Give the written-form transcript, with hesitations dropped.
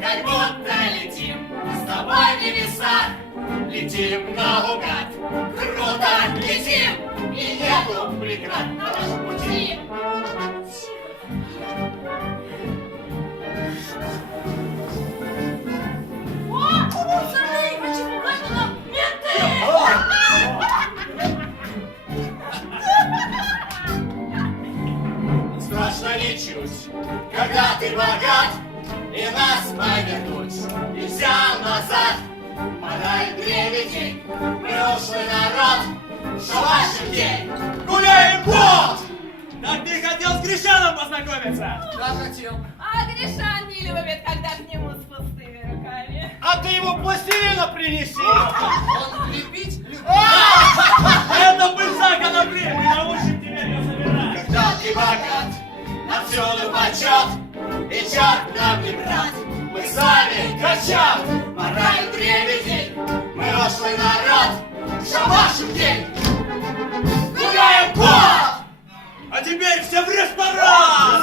как будто летим с тобой в небесах. Летим наугад, круто летим, и нету преград на нашем пути. Пацаны, почему это нам менты? Страшно ничуть, когда ты богат, и нас повернуть нельзя назад. Подай древедень, прошлый народ, шалашик день, гуляем год! Так ты хотел с Гришаном познакомиться? Да, хотел. А Гришан не любит, когда к нему с пустыми руками. А ты ему пластилина принеси! Он любить любит. Это пыльца конопли, мы научим тебя ее собирать! Когда ты богат, отсюда почет, и черт нам не брат. Мы сами качат, мораль древедень, мы рослый народ, шабашим день, гуляем год! А теперь все в ресторан!